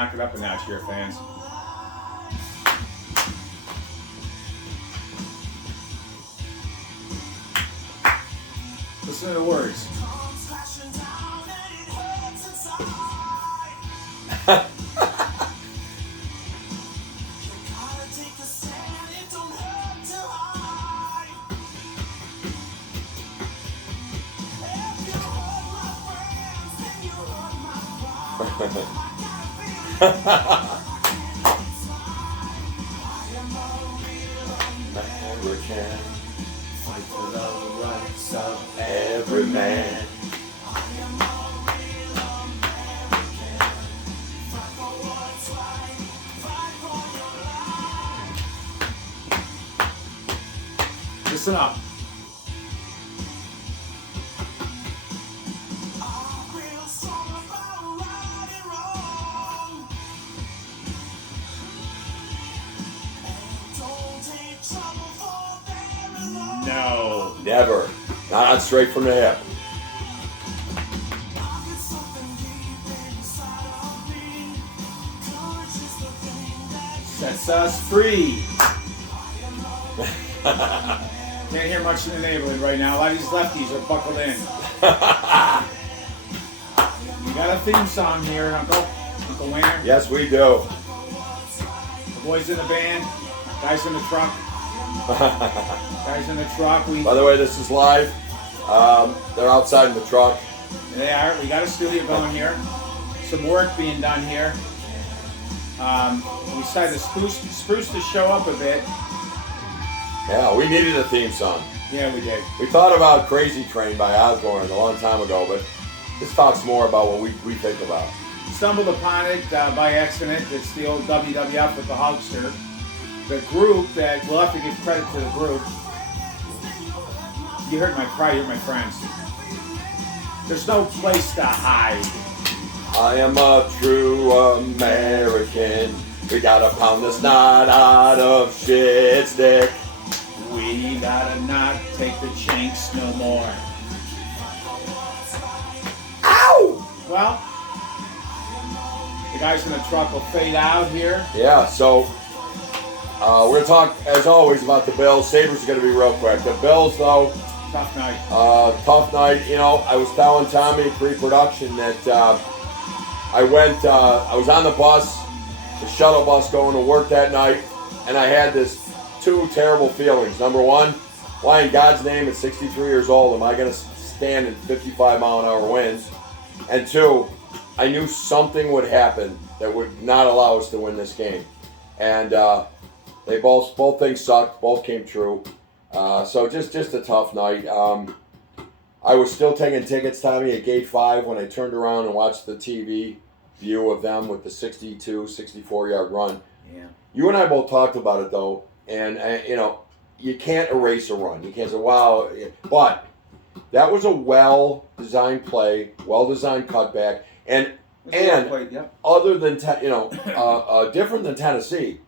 knock it up a notch here, fans. Listen to the words. American, fight for the rights of every man. Listen up. No. Never. Not on Straight from the Hip. Sets us free. Can't hear much in the neighborhood right now. A lot of these lefties are buckled in. We got a theme song here, Uncle Wayner. Yes, we do. The boys in the band, guys in the truck. Guys in the truck. By the way, this is live. They're outside in the truck. They are. We got a studio going here. Some work being done here. We decided to spruce the show up a bit. Yeah, we needed a theme song. Yeah, we did. We thought about Crazy Train by Osbourne a long time ago, but this talks more about what we think about. Stumbled upon it by accident. It's the old WWF with the Hulkster. The group that, we'll have to give credit to the group. You heard my cry, you're my friends. There's no place to hide. I am a true American. We gotta pound this knot out of shit stick. We gotta not take the chinks no more. Ow! Well, the guys in the truck will fade out here. Yeah, so we're gonna talk, as always, about the Bills. Sabres are gonna be real quick. The Bills, though, Tough night. tough night. You know, I was telling Tommy pre-production that I was on the bus, the shuttle bus going to work that night, and I had two terrible feelings. Number one, why in God's name at 63 years old am I going to stand in 55-mile-an-hour winds? And two, I knew something would happen that would not allow us to win this game. And they both things sucked, both came true. So just a tough night. I was still taking tickets, Tommy, at Gate 5 when I turned around and watched the TV view of them with the 62, 64-yard run. Yeah. You and I both talked about it, though, and, you know, you can't erase a run. You can't say, wow. But that was a well-designed play, well-designed cutback, and Played, yeah. other than, different than Tennessee,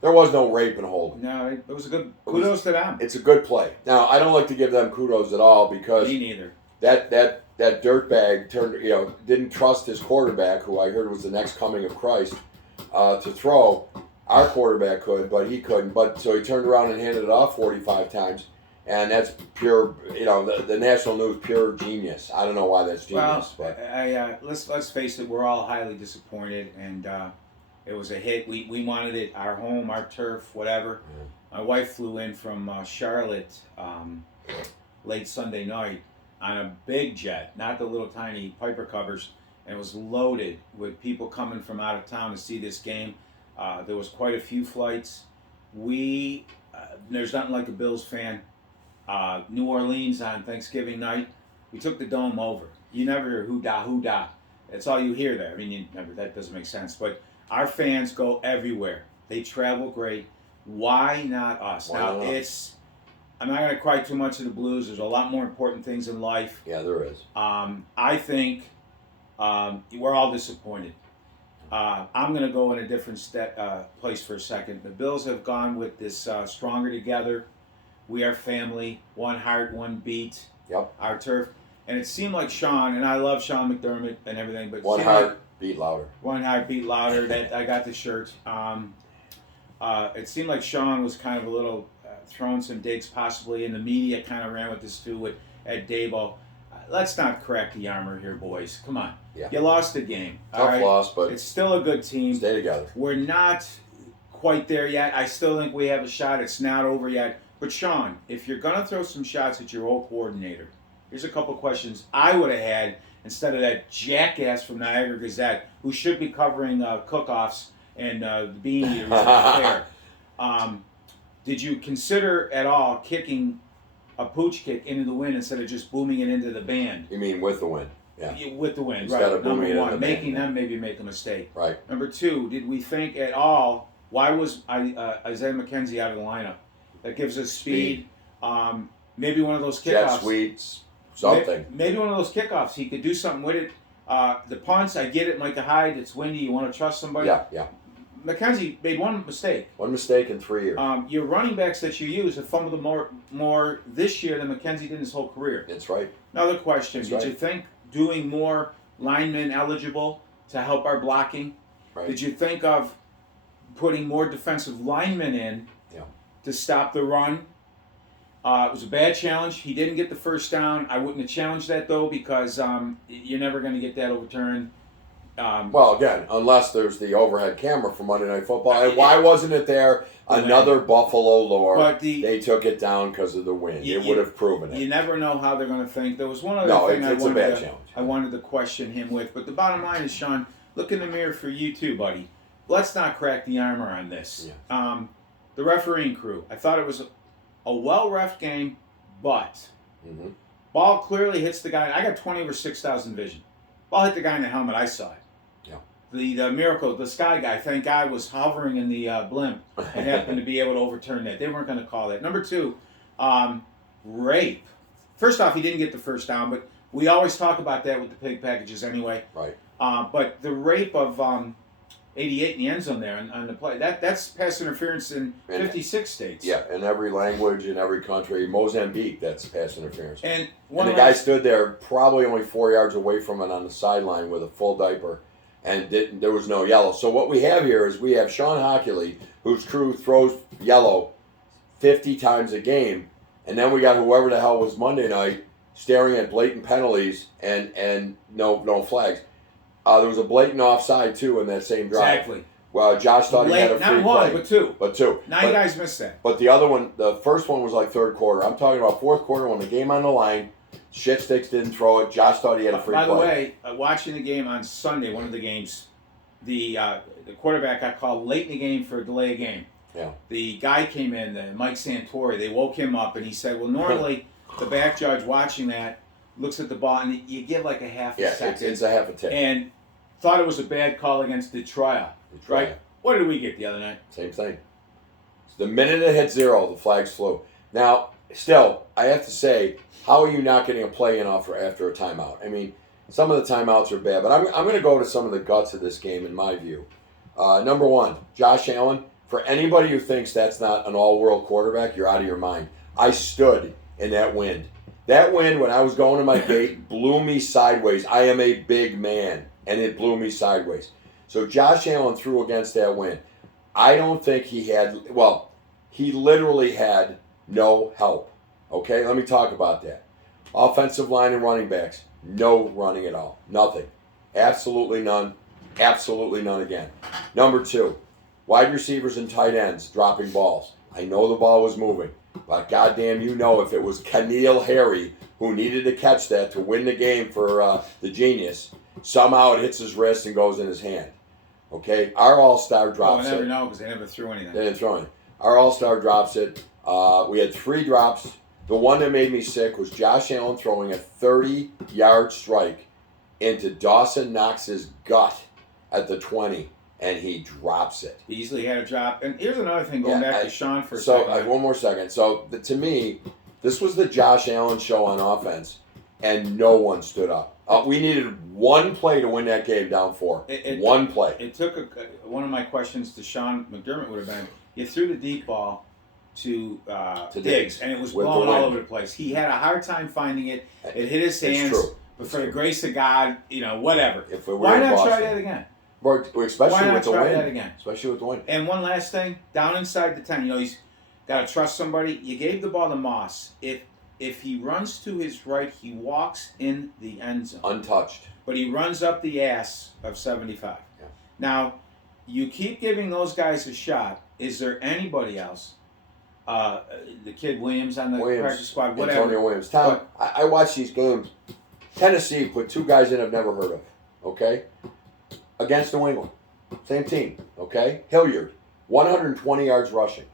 there was no rape and hold. No, it was a good kudos to them. It's a good play. Now, I don't like to give them kudos at all because Me neither. that dirtbag didn't trust his quarterback, who I heard was the next coming of Christ, to throw. Our quarterback could, but he couldn't. So he turned around and handed it off 45 times, and that's pure. The national news, pure genius. I don't know why that's genius, well, but let's face it, we're all highly disappointed, and it was a hit. We wanted it, our home, our turf, whatever. Yeah. My wife flew in from Charlotte late Sunday night on a big jet, not the little tiny Piper covers, and it was loaded with people coming from out of town to see this game. There was quite a few flights. There's nothing like a Bills fan. New Orleans on Thanksgiving night, we took the dome over. You never hear hoo-da. That's all you hear there. I mean, that doesn't make sense. But our fans go everywhere. They travel great. Why not us? I'm not going to cry too much of the Blues. There's a lot more important things in life. Yeah, there is. I think we're all disappointed. I'm going to go in a different place for a second. The Bills have gone with this stronger together. We are family, one heart, one beat. Yep. Our turf. And it seemed like Sean, and I love Sean McDermott and everything, but one heart. Beat louder. One heart beat louder. That I got the shirt. It seemed like Sean was kind of a little throwing some digs, possibly, and the media kind of ran with this too with Ed Dabo. Let's not crack the armor here, boys. Come on. Yeah. You lost the game. Tough loss, but it's still a good team. Stay together. We're not quite there yet. I still think we have a shot. It's not over yet. But Sean, if you're going to throw some shots at your old coordinator, here's a couple questions I would have had instead of that jackass from Niagara Gazette who should be covering cook-offs and the bean eaters at the fair. Did you consider at all kicking a pooch kick into the wind instead of just booming it into the band? You mean with the wind? Yeah. With the wind, Instead right. of booming it Number in one, the making band, them maybe make a mistake. Right. Number two, did we think at all, why was Isaiah McKenzie out of the lineup? That gives us speed. Maybe one of those kickoffs. Jet sweeps, something. Maybe one of those kickoffs. He could do something with it. The punts, I get it, Micah Hyde. It's windy. You want to trust somebody. Yeah. McKenzie made one mistake. One mistake in 3 years. Your running backs that you use have fumbled more this year than McKenzie did his whole career. That's right. Another question. That's Did you think doing more linemen eligible to help our blocking? Right. Did you think of putting more defensive linemen in to stop the run? It was a bad challenge. He didn't get the first down. I wouldn't have challenged that, though, because you're never going to get that overturned. Well, again, unless there's the overhead camera for Monday Night Football. And why wasn't it there? Another Buffalo lore. But they took it down because of the wind. It would have proven it. You never know how they're going to think. There was one other thing I wanted to question him with. But the bottom line is, Sean, look in the mirror for you too, buddy. Let's not crack the armor on this. Yeah. The refereeing crew. I thought it was a well-ref game, but ball clearly hits the guy. I got 20 over 6,000 vision. Ball hit the guy in the helmet. I saw it. Yeah. The miracle, the sky guy, thank God, was hovering in the blimp and happened to be able to overturn that. They weren't going to call that. Number two, rape. First off, he didn't get the first down, but we always talk about that with the pig packages anyway. Right. But the rape of 88 in the end zone there on the play, that's pass interference in 56 states. Yeah, in every language, in every country. Mozambique, that's pass interference. And the guy stood there probably only 4 yards away from it on the sideline with a full diaper, and there was no yellow. So what we have here is we have Sean Hockley, whose crew throws yellow 50 times a game, and then we got whoever the hell was Monday night staring at blatant penalties and no flags. There was a blatant offside, too, in that same drive. Exactly. Well, Josh thought he had a free play. Not one, but two. But two. Now you guys missed that. But the other one, the first one was like third quarter. I'm talking about fourth quarter when the game on the line. Shit sticks didn't throw it. Josh thought he had a free play. By the way, watching the game on Sunday, one of the games, the quarterback got called late in the game for a delay of game. Yeah. The guy came in, Mike Santori. They woke him up, and he said, well, normally the back judge watching that looks at the ball, and you give like a half a second. It's a half a tick. And thought it was a bad call against Detroit. Right? What did we get the other night? Same thing. The minute it hit zero, the flags flew. Now, still, I have to say, how are you not getting a play in after a timeout? I mean, some of the timeouts are bad, but I'm going to go to some of the guts of this game, in my view. Number one, Josh Allen. For anybody who thinks that's not an all-world quarterback, you're out of your mind. I stood in that wind. That wind, when I was going to my gate, blew me sideways. I am a big man, and it blew me sideways. So Josh Allen threw against that wind. I don't think he literally had no help. Okay, let me talk about that. Offensive line and running backs, no running at all. Nothing. Absolutely none. Absolutely none again. Number two, wide receivers and tight ends dropping balls. I know the ball was moving, but goddamn, if it was Keneal Harry who needed to catch that to win the game for the genius, somehow it hits his wrist and goes in his hand. Okay, our all-star drops it. I never know because they never threw anything. They didn't throw anything. Our all-star drops it. We had 3 drops. The one that made me sick was Josh Allen throwing a 30-yard strike into Dawson Knox's gut at the 20, and he drops it. He easily had a drop. And here's another thing, going back to Sean for a second. So, one more second. So, to me, this was the Josh Allen show on offense, and no one stood up. We needed one play to win that game down 4. One play. It took one of my questions to Sean McDermott would have been, you threw the deep ball to Diggs, and it was blowing all over the place. He had a hard time finding it. It hit his hands. It's true. But for the grace of God, whatever. If we were Why in not Boston. try that again? Especially Why not with the try win. that again? Especially with the win. And one last thing, down inside the 10, he's got to trust somebody. You gave the ball to Moss. If he runs to his right, he walks in the end zone. Untouched. But he runs up the ass of 75. Yeah. Now, you keep giving those guys a shot. Is there anybody else? The kid Williams on the practice squad, whatever. Antonio Williams. Tom, I watch these games. Tennessee put two guys in I've never heard of, okay? Against New England. Same team, okay? Hilliard, 120 yards rushing.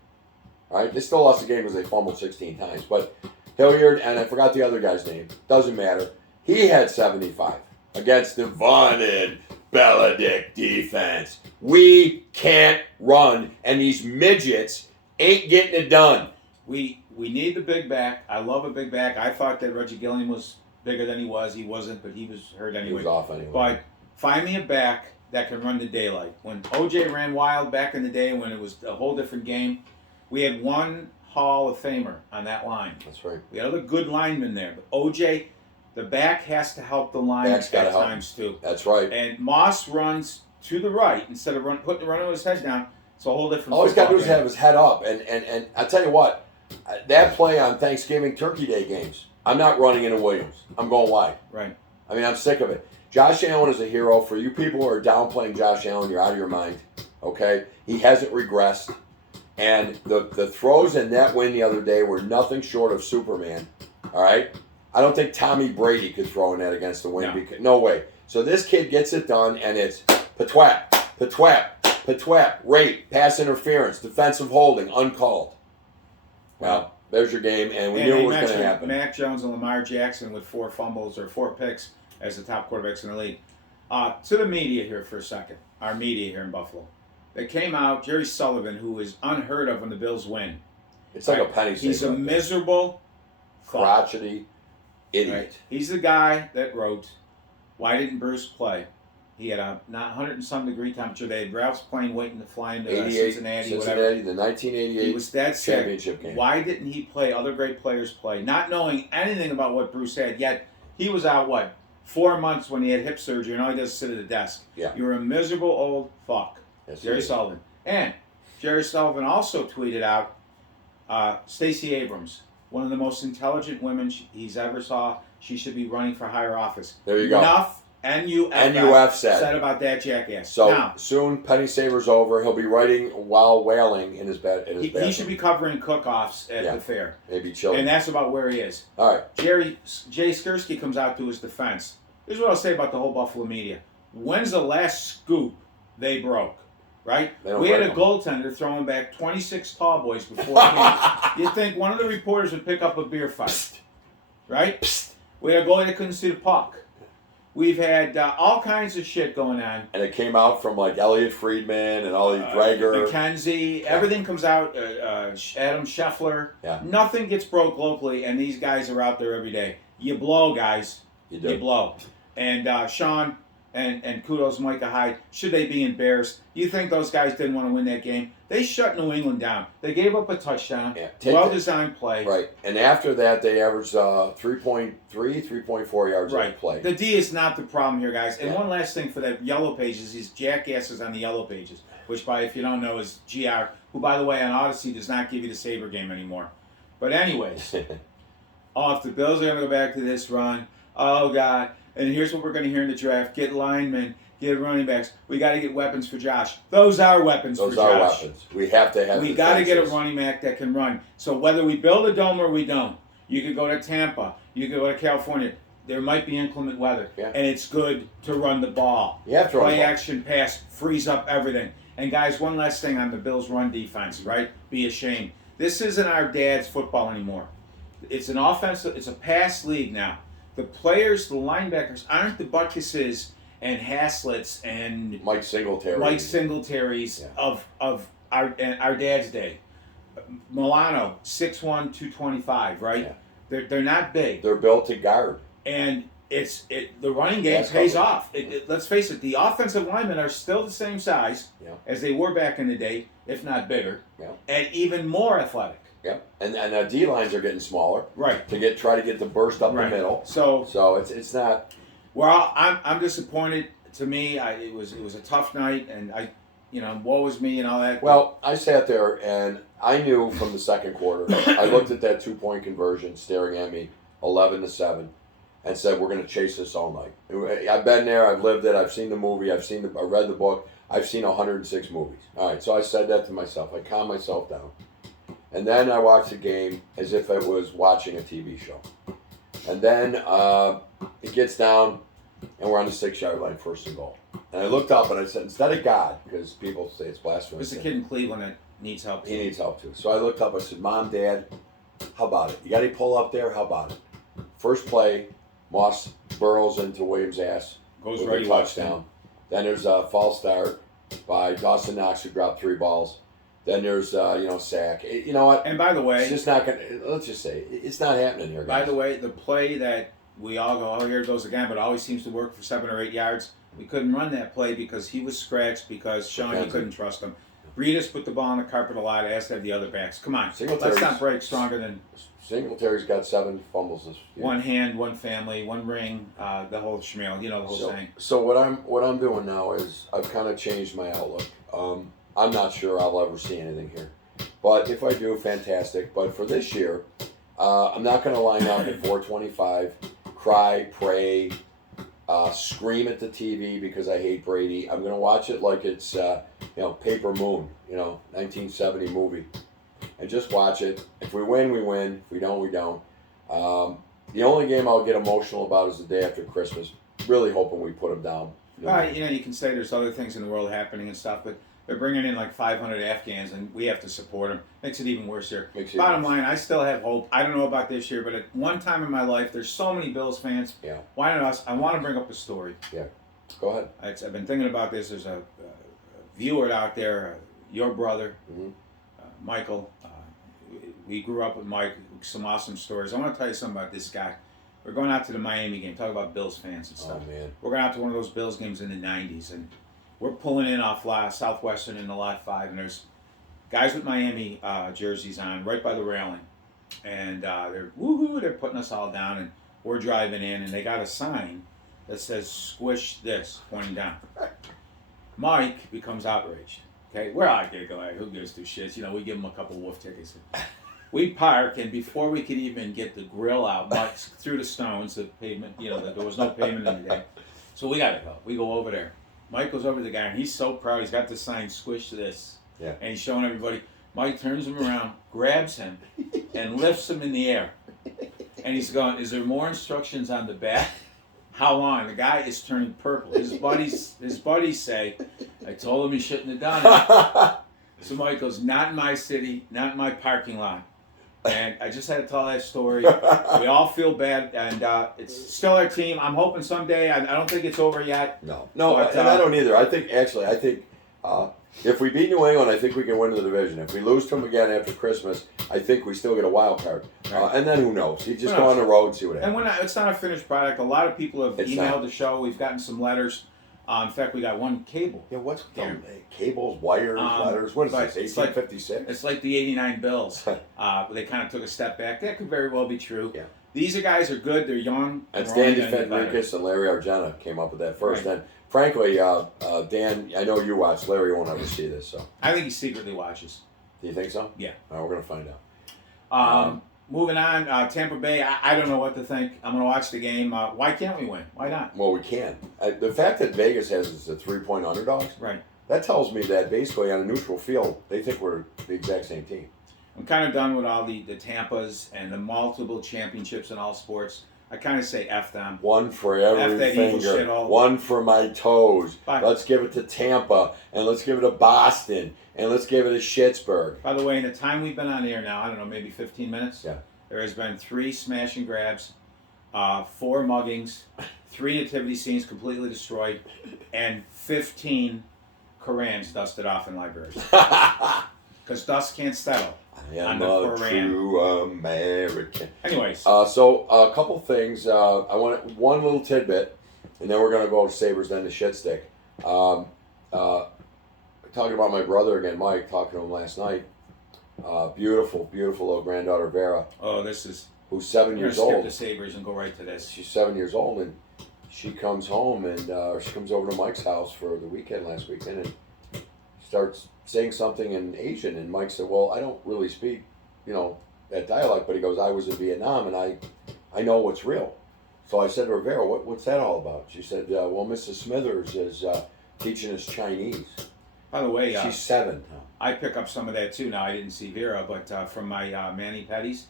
All right? They still lost the game because they fumbled 16 times. But Hilliard, and I forgot the other guy's name. Doesn't matter. He had 75 against the vaunted Benedict defense. We can't run, and these midgets ain't getting it done. We need the big back. I love a big back. I thought that Reggie Gilliam was bigger than he was. He wasn't, but he was hurt anyway. He was off anyway. But find me a back that can run the daylight. When OJ ran wild back in the day when it was a whole different game, we had one Hall of Famer on that line. That's right. We had other good linemen there. But OJ, the back has to help the line at times too. That's right. And Moss runs to the right instead of putting the runner with his head down. It's a whole different. All he's got to do is have his head up. And I tell you what, that play on Thanksgiving Turkey Day games, I'm not running into Williams. I'm going wide. Right. I mean, I'm sick of it. Josh Allen is a hero. For you people who are downplaying Josh Allen, you're out of your mind. Okay? He hasn't regressed. And the throws in that win the other day were nothing short of Superman. All right? I don't think Tommy Brady could throw in that against the win. No way. So this kid gets it done, and it's patwap, patwap, patwap, rape, pass interference, defensive holding, uncalled. Well, there's your game, and we knew it was going to happen. Mac Jones and Lamar Jackson with 4 fumbles or 4 picks as the top quarterbacks in the league. To the media here for a second, our media here in Buffalo. They came out, Jerry Sullivan, who is unheard of when the Bills win. It's like a penny saver. He's a miserable, crotchety idiot. Right? He's the guy that wrote, "Why didn't Bruce play?" He had a 100 and some degree temperature. They had Ralph's plane waiting to fly into Cincinnati, whatever. The 1988 he was that championship sick. game. Why didn't he play? Other great players play, not knowing anything about what Bruce had. Yet he was out 4 months when he had hip surgery, and all he does is sit at a desk. Yeah. You're a miserable old fuck, Yes, Jerry Sullivan. And Jerry Sullivan also tweeted out Stacey Abrams, one of the most intelligent women he's ever saw. She should be running for higher office. There you go. Enough. NUF said about that jackass. So now, soon, penny saver's over. He'll be writing while wailing in his bed. He should be covering cook-offs at the fair. Maybe chilling. And that's about where he is. All right. Jay Skirsky comes out to his defense. Here's what I'll say about the whole Buffalo media. When's the last scoop they broke? Right? We had a goaltender throwing back 26 tall boys before games. You'd think one of the reporters would pick up a beer fight. Right? We had a goalie that couldn't see the puck. We've had all kinds of shit going on. And it came out from Elliot Friedman and all these Drager. McKenzie. Everything comes out. Adam Scheffler. Yeah. Nothing gets broke locally, and these guys are out there every day. You blow, guys. You do. You blow. And Sean and kudos Micah Hyde. Should they be embarrassed? You think those guys didn't want to win that game? They shut New England down. They gave up a touchdown. Yeah. Well-designed play. Right. And after that, they averaged 3.3, 3.4 yards on play. The D is not the problem here, guys. And one last thing for that Yellow Pages, these jackasses on the Yellow Pages, which, if you don't know, is GR, who, by the way, on Odyssey does not give you the Saber game anymore. But anyways, if the Bills are going to go back to this run, oh, God, and here's what we're going to hear in the draft, get linemen, get running backs. We got to get weapons for Josh. Those are weapons for Josh. Those are weapons. We have to have. We got to get a running back that can run. So whether we build a dome or we don't, you could go to Tampa, you could go to California. There might be inclement weather, and it's good to run the ball. You have to run the ball. Play action pass frees up everything. And guys, one last thing on the Bills' run defense, right? Be ashamed. This isn't our dad's football anymore. It's an offensive. It's a pass league now. The players, the linebackers, aren't the Butkuses and Haslett's and Mike Singletary's of our dad's day. Milano, 6'1", 225, right? Yeah. They're not big. They're built to guard. And the running game That's pays covered. off. Let's face it, the offensive linemen are still the same size as they were back in the day, if not bigger, and even more athletic. Yep, and D lines are getting smaller. Right. To try to get the burst up the middle. So it's not. Well, I'm disappointed. To me, it was a tough night, and woe was me and all that. Well, I sat there and I knew from the second quarter. I looked at that 2-point conversion staring at me, 11-7, and said, "We're going to chase this all night." I've been there. I've lived it. I've seen the movie. I read the book. I've seen 106 movies. All right, so I said that to myself. I calmed myself down. And then I watched the game as if I was watching a TV show. And then it gets down, and we're on the 6-yard line, 1st and goal. And I looked up and I said, instead of God, because people say it's blasphemous. There's a kid in Cleveland that needs help too. He needs help too. So I looked up, I said, Mom, Dad, how about it? You got any pull up there? How about it? First play, Moss burrows into Williams' ass. Goes with right a touchdown. Then there's a false start by Dawson Knox, who dropped 3 balls. Then there's, sack. You know what? And by the way, it's just not going to, let's just say, it's not happening here, guys. By the way, the play that we all go, oh, here it goes again, but always seems to work for 7 or 8 yards. We couldn't run that play because he was scratched because Sean, you couldn't trust him. Breedis put the ball on the carpet a lot, asked to have the other backs. Come on, let's not break stronger than... Singletary's got 7 fumbles this year. One hand, one family, one ring, the whole schmeal, the whole thing. So what I'm doing now is I've kind of changed my outlook. I'm not sure I'll ever see anything here. But if I do, fantastic. But for this year, I'm not going to line up at 425, cry, pray, scream at the TV because I hate Brady. I'm going to watch it like it's, Paper Moon, 1970 movie. And just watch it. If we win, we win. If we don't, we don't. The only game I'll get emotional about is the day after Christmas. Really hoping we put them down. You can say there's other things in the world happening and stuff, but they're bringing in like 500 Afghans, and we have to support them. Makes it even worse here. Bottom line, I still have hope. I don't know about this year, but at one time in my life, there's so many Bills fans. Yeah. Why not us? I want to bring up a story. Yeah. Go ahead. I've been thinking about this. There's a viewer out there, your brother, Michael. We grew up with Mike. Some awesome stories. I want to tell you something about this guy. We're going out to the Miami game. Talk about Bills fans and stuff. Oh, man. We're going out to one of those Bills games in the 90s, and we're pulling in off Southwestern in the Lot 5, and there's guys with Miami jerseys on right by the railing. And they're putting us all down, and we're driving in, and they got a sign that says, "Squish this," pointing down. Mike becomes outraged. Okay, we're out there going, who gives two shits? We give him a couple wolf tickets. We park, and before we could even get the grill out, Mike through the stones, the pavement, there was no pavement in the day. So we got to go. We go over there. Mike goes over to the guy, and he's so proud. He's got the sign, "Squish this." Yeah. And he's showing everybody. Mike turns him around, grabs him, and lifts him in the air. And he's going, "Is there more instructions on the back? How long?" The guy is turning purple. His buddies say, "I told him he shouldn't have done it." So Mike goes, "Not in my city, not in my parking lot." And I just had to tell that story. We all feel bad, and it's still our team. I'm hoping someday. I don't think it's over yet. No, but, and I don't either. I think if we beat New England, I think we can win the division. If we lose to them again after Christmas, I think we still get a wild card. Right. And then who knows? You just go on the road and see what happens. And it's not a finished product. A lot of people have emailed the show. We've gotten some letters. In fact, we got one cable. Yeah, what's cables, wires, letters? What is this? 1856? It's like the '89 Bills. They kind of took a step back. That could very well be true. Yeah. These guys are good. They're young. And Stan DeFenricus and Larry Argenta came up with that first. Right. And frankly, Dan, I know you watch. Larry won't ever see this, so I think he secretly watches. Do you think so? Yeah. All right, we're gonna find out. Moving on, Tampa Bay, I don't know what to think. I'm going to watch the game. Why can't we win? Why not? Well, we can. The fact that Vegas has us at 3-point underdogs, right? That tells me that basically on a neutral field, they think we're the exact same team. I'm kind of done with all the Tampas and the multiple championships in all sports. I kind of say F them. One for every finger. One for my toes. Bye. Let's give it to Tampa, and let's give it to Boston, and let's give it to Schittsburg. By the way, in the time we've been on air now, I don't know, maybe 15 minutes? Yeah. There has been 3 smash and grabs, 4 muggings, 3 nativity scenes completely destroyed, and 15 Korans dusted off in libraries. Because dust can't settle. I am on the a Koran. true American. Anyways, So a couple things. I want one little tidbit, and then we're gonna go to Sabres, then to Shit Stick. Talking about my brother again, Mike. Talking to him last night. Beautiful little granddaughter Vera. oh, this is. Who's 7 We're years gonna skip old. the Sabres and go right to this. She's 7 years old, and she comes home, and she comes over to Mike's house for the weekend last weekend, and starts saying something in Asian, and Mike said, "Well, I don't really speak, that dialect," but he goes, "I was in Vietnam, and I know what's real." So I said to her, "Vera, what's that all about?" She said, "Well, Mrs. Smithers is teaching us Chinese." By the way, She's 7 now. I pick up some of that too. Now I didn't see Vera, but from my Manny Petties,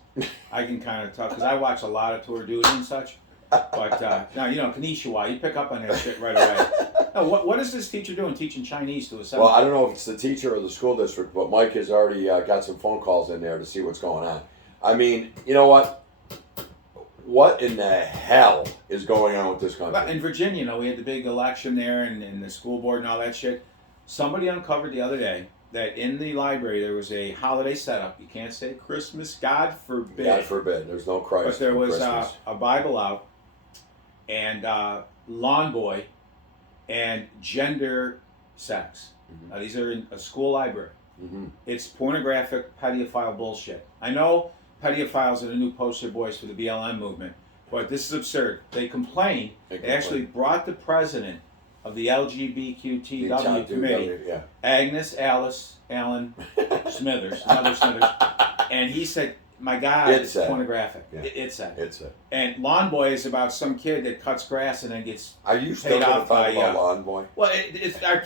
I can kind of tell because I watch a lot of Tour Duty and such. But now Konnichiwa, you pick up on that shit right away. Now, what is this teacher doing teaching Chinese to a 7? Well, I don't know if it's the teacher or the school district, but Mike has already got some phone calls in there to see what's going on. I mean, you know what? What in the hell is going on with this country? But in Virginia, we had the big election there and the school board and all that shit. Somebody uncovered the other day that in the library there was a holiday setup. You can't say Christmas, God forbid. God forbid. There's no Christ. But there in was Christmas. a Bible out, and lawn boy, and gender sex. Mhm. Now, these are in a school library. Mhm. It's pornographic, pedophile bullshit. I know pedophiles are the new poster boys for the BLM movement, but this is absurd. They complained. They actually brought the president of the LGBTQTW committee, Yeah. Agnes Alice Allen Smithers, Mother Smithers, and he said, "My God, it's pornographic." Yeah. It's sad. It's it. And Lawn Boy is about some kid that cuts grass and then gets. Are you still going to talk about Lawn Boy? Well,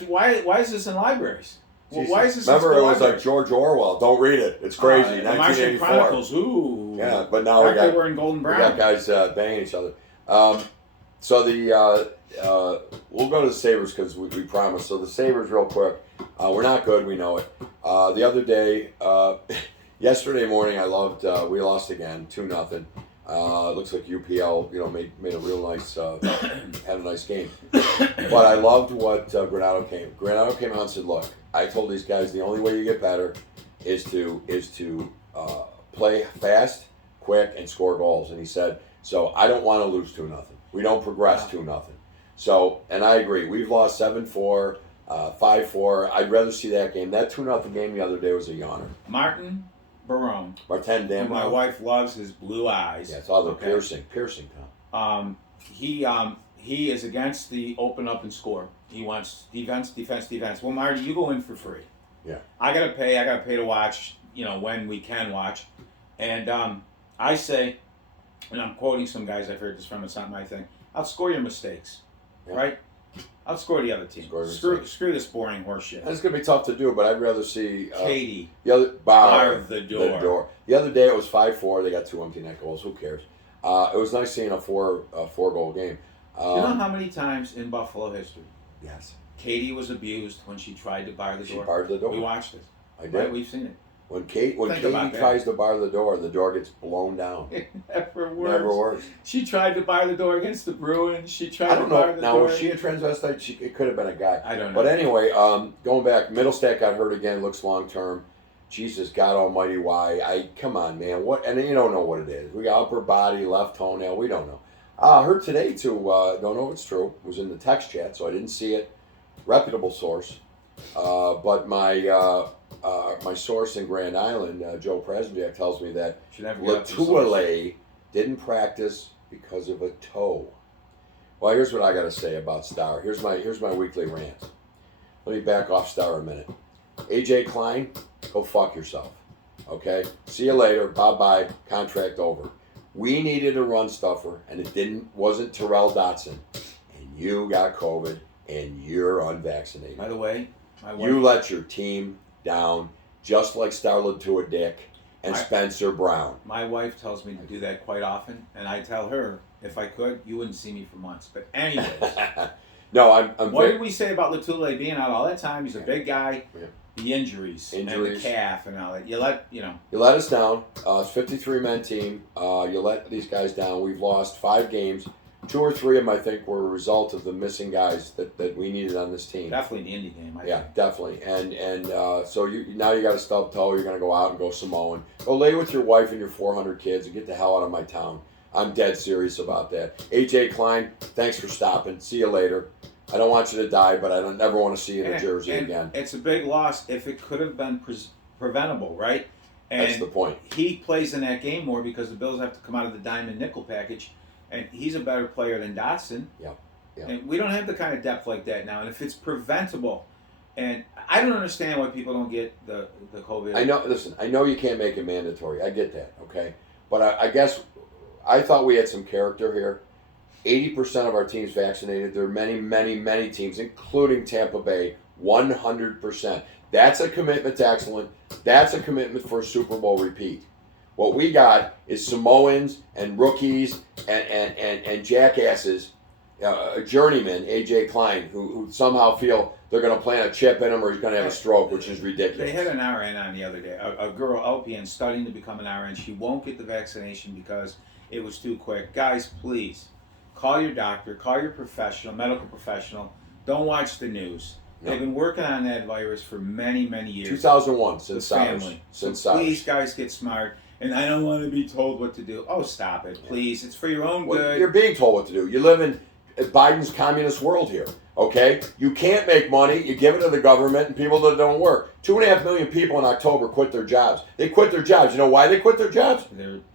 why is this in libraries? Well, why is this? Remember, in it was like George Orwell. Don't read it. It's crazy. The Martian 1984. Chronicles. Ooh. Yeah, but now we They were in golden brown. We got guys banging each other. So we'll go to the Sabres because we promised. So the Sabres, real quick. We're not good. We know it. The other day, yesterday morning, we lost again, 2-0. It looks like UPL, made a real nice, had a nice game. But I loved what Granado came out and said, "Look, I told these guys the only way you get better is to play fast, quick, and score goals." And he said, "So I don't want to lose 2-0. We don't progress 2-0. So, and I agree. We've lost 7-4, 5-4. I'd rather see that game. That 2-0 game the other day was a yawner. Martin Barone. Martin Dan. My wife loves his blue eyes. Yeah, it's all the piercing, Tom. He is against the open up and score. He wants defense. Well, Marty, you go in for free. Yeah. I gotta pay to watch. When we can watch, and I say, and I'm quoting some guys I've heard this from. It's not my thing. Outscore your mistakes, right? Outscore the other team. Screw this boring horse shit. And it's gonna be tough to do, but I'd rather see Katie the other bar the door. The other day it was 5-4. They got 2 empty net goals. Who cares? It was nice seeing a four goal game. Do you know how many times in Buffalo history? Yes. Katie was abused when she tried to bar the door. She barred the door. We watched it. I did. Right, we've seen it. When Katie tries to bar the door gets blown down. It never works. Never works. She tried to bar the door against the Bruins. She tried I don't to bar know. the Now, door. was she a transvestite? It could have been a guy. I don't know. But anyway, going back, Middlestat got hurt again. Looks long term. Jesus, God Almighty, why? Come on, man. What? And you don't know what it is. We got upper body, left toenail. We don't know. Heard today too. Don't know if it's true. It was in the text chat, so I didn't see it. Reputable source. But my source in Grand Island, Joe Presenjak, tells me that Latuale didn't practice because of a toe. Well, here's what I got to say about Star. Here's my weekly rant. Let me back off Star a minute. AJ Klein, go fuck yourself. Okay? See you later. Bye-bye. Contract over. We needed a run stuffer, and it wasn't Terrell Dotson. And you got COVID, and you're unvaccinated. By the way, you let your team down, just like Starlin to a dick and Spencer Brown. My wife tells me to do that quite often, and I tell her, if I could, you wouldn't see me for months. But anyways. No, I'm what did we say about Latuale being out all that time? He's a big guy. Yeah. The injuries and the calf and all that. You let us down. It's a 53-man team. You let these guys down. We've lost 5 games. 2 or 3 of them, I think, were a result of the missing guys that we needed on this team. Definitely the Indy game. I think. Definitely. And so now you got to stub toe. You're going to go out and go Samoan. Go lay with your wife and your 400 kids and get the hell out of my town. I'm dead serious about that. AJ Klein, thanks for stopping. See you later. I don't want you to die, but I don't never want to see you in a jersey again. It's a big loss if it could have been preventable, right? And that's the point. He plays in that game more because the Bills have to come out of the diamond nickel package, and he's a better player than Dotson. Yeah. And we don't have the kind of depth like that now. And if it's preventable, and I don't understand why people don't get the COVID. I know. Listen, I know you can't make it mandatory. I get that. Okay, but I guess I thought we had some character here. 80% of our teams vaccinated. There are many, many, many teams, including Tampa Bay, 100%. That's a commitment to excellence. That's a commitment for a Super Bowl repeat. What we got is Samoans and rookies and jackasses, a journeyman, AJ Klein, who somehow feel they're going to plant a chip in him or he's going to have a stroke, which is ridiculous. They had an RN on the other day, a girl, LPN, studying to become an RN. She won't get the vaccination because it was too quick. Guys, please. Call your doctor, call your professional, medical professional. Don't watch the news. No. They've been working on that virus for many, many years. 2001, since SARS. Family. Since so please, guys, get smart. And I don't want to be told what to do. Oh, stop it, please. It's for your own good. You're being told what to do. You live in Biden's communist world here, okay? You can't make money. You give it to the government and people that don't work. 2.5 million people in October quit their jobs. They quit their jobs. You know why they quit their jobs?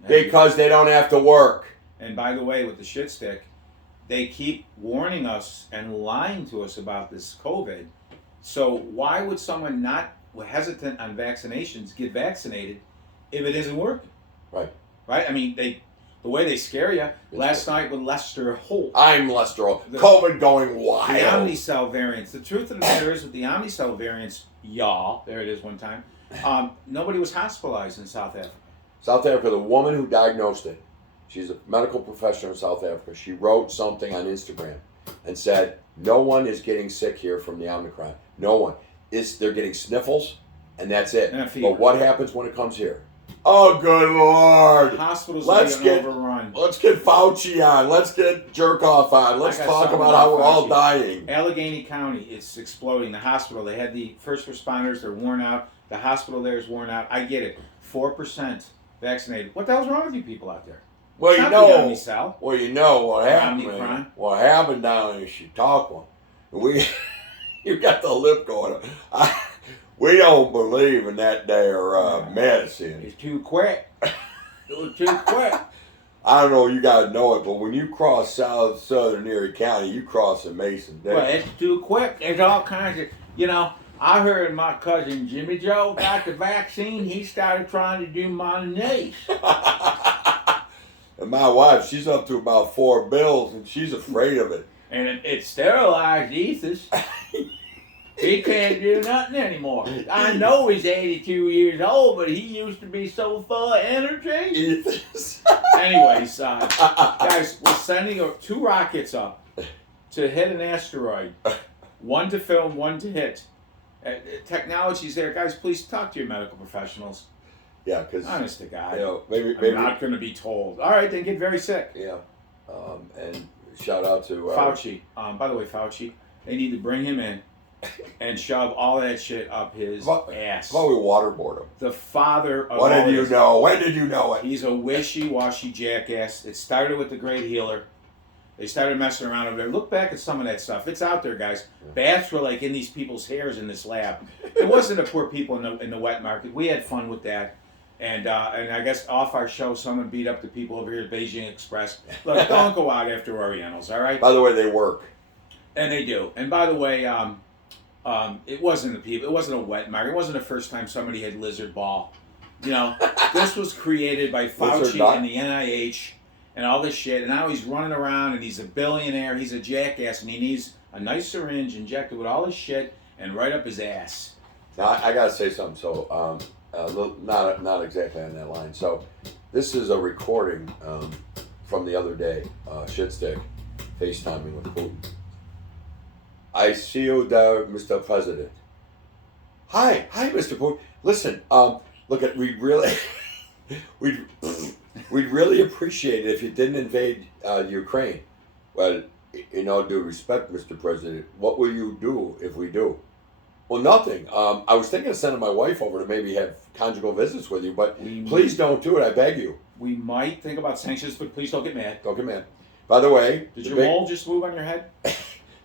Because they don't have to work. And by the way, with the shit stick, they keep warning us and lying to us about this COVID. So why would someone not hesitant on vaccinations get vaccinated if it isn't working? Right. Right? I mean, the way they scare you. Last night with Lester Holt. I'm Lester Holt. COVID going wild. The Omnicell variants. The truth of the matter is with the Omnicell variants, there it is one time, nobody was hospitalized in South Africa. South Africa, the woman who diagnosed it, she's a medical professional in South Africa. She wrote something on Instagram and said, no one is getting sick here from the Omicron. No one. They're getting sniffles, and that's it. But what happens when it comes here? Oh, good Lord. Hospitals are getting overrun. Let's get Fauci on. Let's get Jerkoff on. Let's talk about how we're all dying. Allegheny County, it's exploding. The hospital, they had the first responders, they're worn out. The hospital there is worn out. I get it. 4% vaccinated. What the hell's wrong with you people out there? Well, you know what happened. What happened down in Chautauqua? You got the lip going. We don't believe in that there medicine. It's too quick. It was too quick. I don't know. You got to know it, but when you cross southern Erie County, you cross the Mason. Well, it's too quick. There's all kinds of, I heard my cousin Jimmy Joe got the vaccine. He started trying to do my niece. And my wife, she's up to about 4 bills, and she's afraid of it. And it sterilized Ethan. He can't do nothing anymore. I know he's 82 years old, but he used to be so full of energy. Anyways, guys, we're sending 2 rockets up to hit an asteroid. One to film, one to hit. Technology's there. Guys, please talk to your medical professionals. Yeah, because honest to God, maybe I'm not going to be told. All right, then get very sick. Yeah, and shout out to Fauci. By the way, Fauci, they need to bring him in and shove all that shit up his ass. How about we waterboard him? The father of what did you know? When did you know it? He's a wishy-washy jackass. It started with the great healer. They started messing around over there. Look back at some of that stuff. It's out there, guys. Bats were like in these people's hairs in this lab. It wasn't the poor people in the wet market. We had fun with that. And I guess off our show, someone beat up the people over here at Beijing Express. Look, don't go out after Orientals, all right? By the way, they work. And they do. And by the way, it wasn't the people. It wasn't a wet market. It wasn't the first time somebody had lizard ball. This was created by Fauci and the NIH and all this shit. And now he's running around and he's a billionaire. He's a jackass and he needs a nice syringe injected with all his shit and right up his ass. Now, I got to say something. So, not exactly on that line. So, this is a recording from the other day. Shitstick FaceTiming with Putin. I see you there, Mr. President. Hi, Mr. Putin. Listen, we'd really appreciate it if you didn't invade Ukraine. Well, in all due respect, Mr. President, what will you do if we do? Well, nothing. I was thinking of sending my wife over to maybe have conjugal visits with you, but please don't do it. I beg you. We might think about sanctions, but please don't get mad. Don't get mad. By the way, did your mole just move on your head?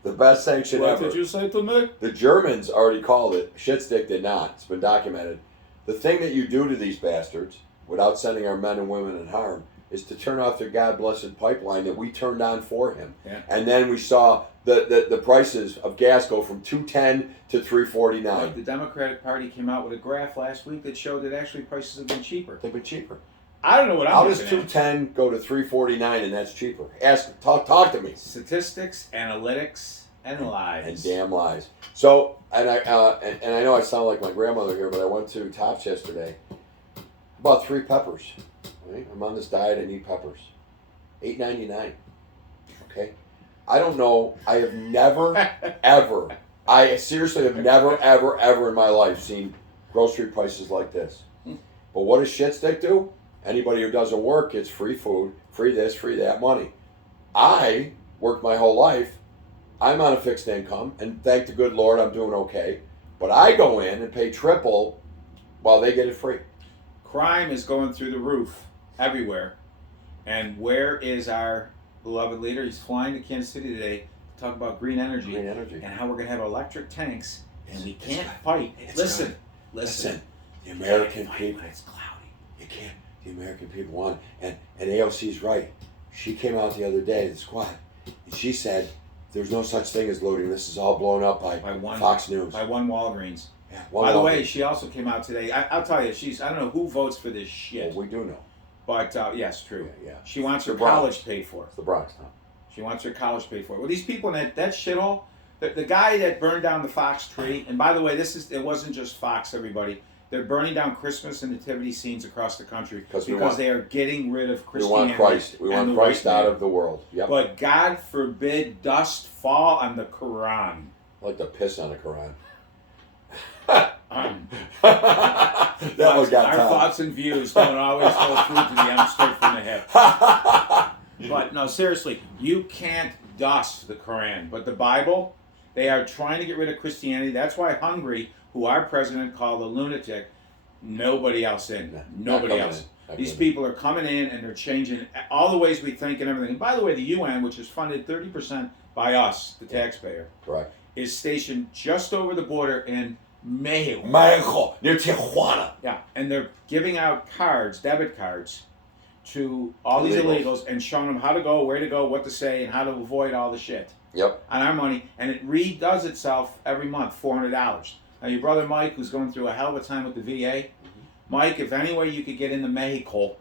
The best sanction ever. What did you say to me? The Germans already called it. Shitstick did not. It's been documented. The thing that you do to these bastards, without sending our men and women in harm, is to turn off their God-blessed pipeline that we turned on for him. Yeah. And then we saw the prices of gas go from $2.10 to $3.49. Right. The Democratic Party came out with a graph last week that showed that actually prices have been cheaper. They've been cheaper. I don't know what I'm How does $2.10 go to $3.49 and that's cheaper? Talk to me. Statistics, analytics, and lies. And damn lies. So, and I know I sound like my grandmother here, but I went to Tops yesterday. Bought 3 peppers. Right? I'm on this diet. I need peppers. $8.99. Okay. I don't know. I have never, ever. I seriously have never, ever in my life seen grocery prices like this. But what does Shitstick do? Anybody who doesn't work gets free food, free this, free that money. I worked my whole life. I'm on a fixed income, and thank the good Lord I'm doing okay. But I go in and pay triple while they get it free. Crime is going through the roof everywhere. And where is our beloved leader? He's flying to Kansas City today to talk about green energy. Green energy. And how we're going to have electric tanks, and we can't fight. Listen. The American people. It's cloudy. You can't. The American people want, and AOC's right. She came out the other day, the squad, and she said there's no such thing as looting. This is all blown up by Fox News. By one Walgreens. Yeah, By the way, she also came out today. I'll tell you, I don't know who votes for this shit. Well, we do know. But, yes, true. Yeah. She wants her college paid for. It's the Bronx, huh? She wants her college paid for. Well, these people in that shithole, the guy that burned down the Fox tree, and by the way, it wasn't just Fox, everybody. They're burning down Christmas and nativity scenes across the country because they are getting rid of Christianity. We want Christ. We want Christ out of the world. Yep. But God forbid dust fall on the Quran. I like to piss on the Quran. Our thoughts and views don't always go through to the M straight from the hip. But no, seriously, you can't dust the Quran. But the Bible, they are trying to get rid of Christianity. That's why Hungary, who our president called a lunatic, nobody else in. Nobody else. These people are coming in and they're changing all the ways we think and everything. And by the way, the UN, which is funded 30% by us, the taxpayer, correct, is stationed just over the border in Mexico. Near Tijuana. Yeah, and they're giving out cards, debit cards, to all these illegals and showing them how to go, where to go, what to say, and how to avoid all the shit. Yep. On our money, and it redoes itself every month, $400. Now, your brother Mike, who's going through a hell of a time with the VA, Mike, if any way you could get into Mexico,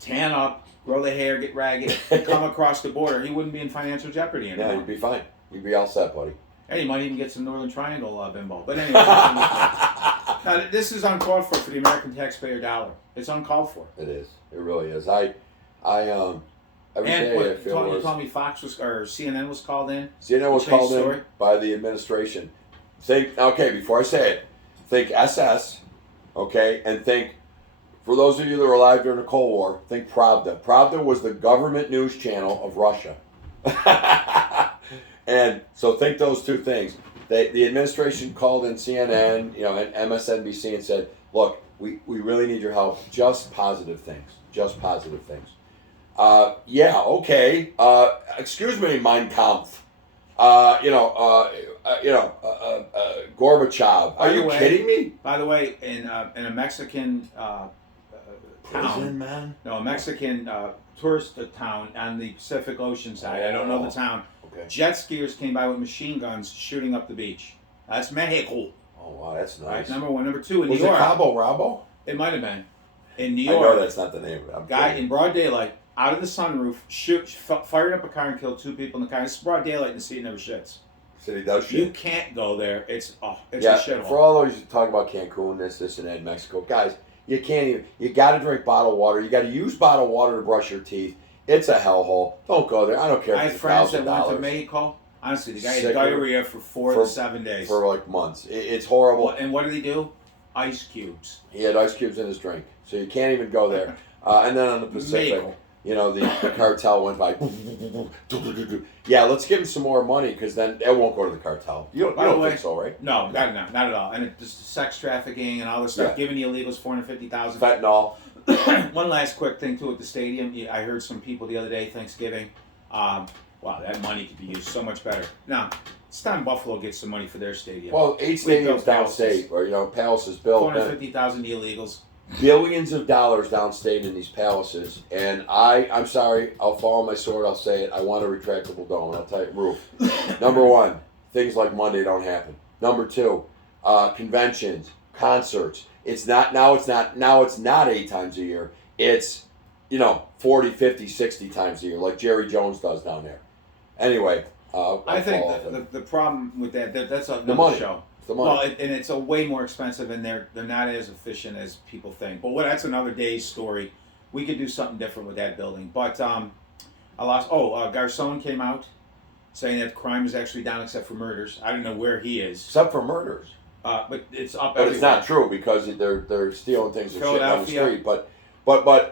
tan up, grow the hair, get ragged, come across the border, he wouldn't be in financial jeopardy anymore. Yeah, he'd be fine. He'd be all set, buddy. And he might even get some Northern Triangle bimbo. But anyway, now, this is uncalled for the American taxpayer dollar. It's uncalled for. It is. It really is. Every day I feel you told me Fox was, or CNN was called in? CNN was called in by the administration. Before I say it, think SS, okay, and think, for those of you that were alive during the Cold War, think Pravda. Pravda was the government news channel of Russia. And so think those two things. The administration called in CNN, and MSNBC and said, look, we really need your help. Just positive things. Just positive things. Excuse me, Mein Kampf. Gorbachev. Are you kidding me? By the way, in a Mexican town, man? No, a Mexican tourist town on the Pacific Ocean side. I don't know the town. Okay. Jet skiers came by with machine guns shooting up the beach. That's Mexico. Oh wow, that's nice. Right, number one. Number two, in was New York. Was it Cabo Rabo? It might have been. In New York. I know that's not the name of it. Guy in broad daylight, out of the sunroof, fired up a car and killed 2 people in the car. It's broad daylight and the city never shits. City does shit. You can't go there. It's a shithole. For all those who talk about Cancun, this and that, Mexico, guys, you can't even. You got to drink bottled water. You got to use bottled water to brush your teeth. It's a hellhole. Don't go there. I don't care. I if have it's friends that $1,000. went to Mexico. Honestly, the guy had diarrhea for 4 to 7 days. For like months. It's horrible. And what did he do? Ice cubes. He had ice cubes in his drink. So you can't even go there. And then on the Pacific, the cartel went by. Yeah, let's give them some more money because then it won't go to the cartel. You By the don't way, think so, right? No, not at all. And just sex trafficking and all this stuff, Yeah. giving the illegals $450,000. Fentanyl. One last quick thing too at the stadium. I heard some people the other day, Thanksgiving. Wow, that money could be used so much better. Now, it's time Buffalo gets some money for their stadium. Well, 8 stadiums downstate, or palaces built. $450,000 illegals. Billions of dollars downstate in these palaces, and I'm sorry, I'll fall on my sword, I'll say it, I want a retractable dome, and I'll tell you, roof. Number one, things like Monday don't happen. Number two, conventions, concerts. It's not 8 times a year. It's 40, 50, 60 times a year, like Jerry Jones does down there. Anyway, I think the problem with that's another money. show. The money. Well, and it's a way more expensive, and they're not as efficient as people think. But that's another day's story. We could do something different with that building. But Garcon came out saying that crime is actually down except for murders. I don't know where he is. Except for murders. But it's up. But it's not true because they're stealing things and shit on the street. But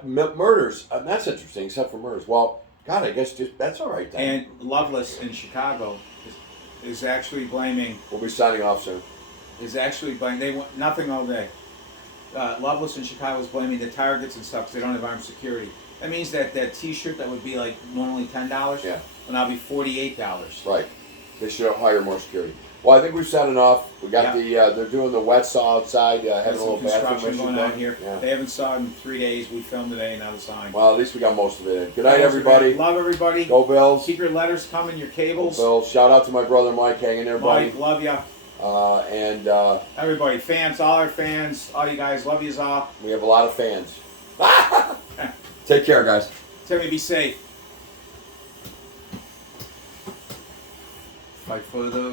murders, that's interesting. Except for murders. Well, God, I guess that's all right then. And Loveless in Chicago is actually blaming. We'll be signing off soon. They want nothing all day. Loveless in Chicago is blaming the targets and stuff because they don't have armed security. That means that T-shirt that would be like normally $10, will now be $48. Right. They should hire more security. Well, I think we've said enough. We got they're doing the wet saw outside, having a little construction bathroom going on here. Yeah. They haven't saw it in 3 days. We filmed today, now the sign. Well, at least we got most of it in. Good night, everybody. Love everybody. Go Bills. Keep your letters coming, your cables. Go Bills. Shout out to my brother Mike, hanging there, buddy. Mike, love ya. And everybody, fans, all our fans, all you guys, love yous all. We have a lot of fans. Take care, guys. Timmy, be safe. Fight for the